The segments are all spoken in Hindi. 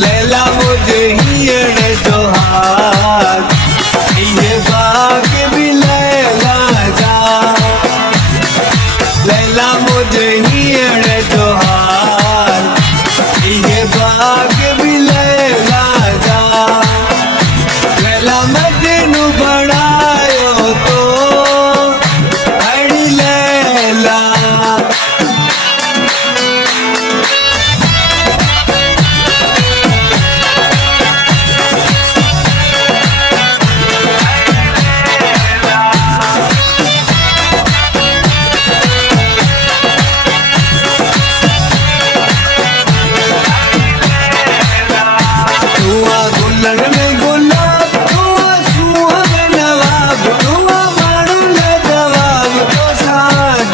लैला मुझे हीर जोहार ये बाग भी लैला जा लैला मुझे हीर जोहार ये बाग भी लैला जा लैला मजनू बनायो तो अड़ी लैला गुलन में गुलाब दुआ सुहाग नवाब दुआ मारूं जवाब तो सा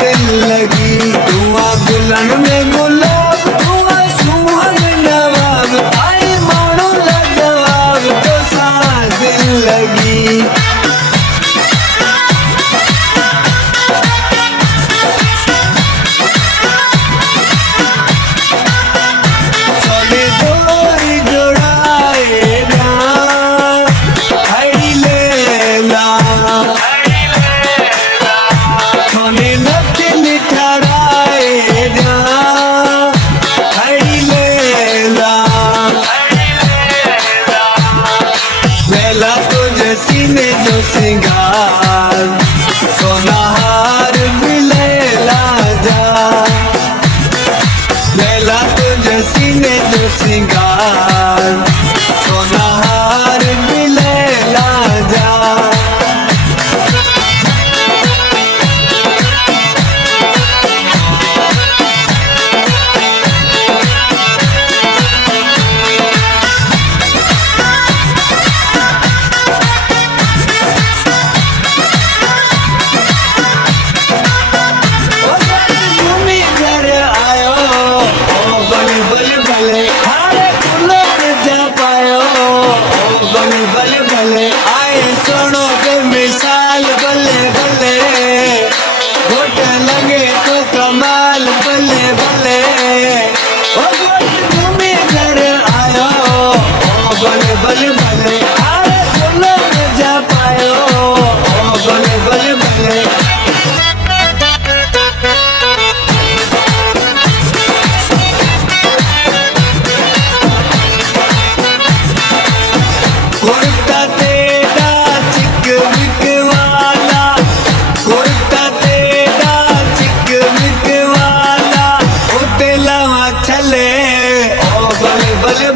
दिल लगी दुआ गुलन में गुलाब दुआ सुहाग नवाब आई मारूं जवाब तो सा दिल लगी सीने जो सिंगार सोनाहार भी लैला जा लैला तुझे सीने जो सिंगार सोनाहार भी लैला जा आए सुनो के मिसाल बल्ले बल्ले घुट लगे तो कमाल बल्ले बल्ले ओ घूमे घर आयो ओ बल्ले बल्ले बल्ले आए सुनो के जा पायो ओ बल्ले बल्ले बल्ले कुर्ता तेरा चिक मिक वाला कुर्ता तेरा चिक मिक वाला ओ तेला छले ओ बले बले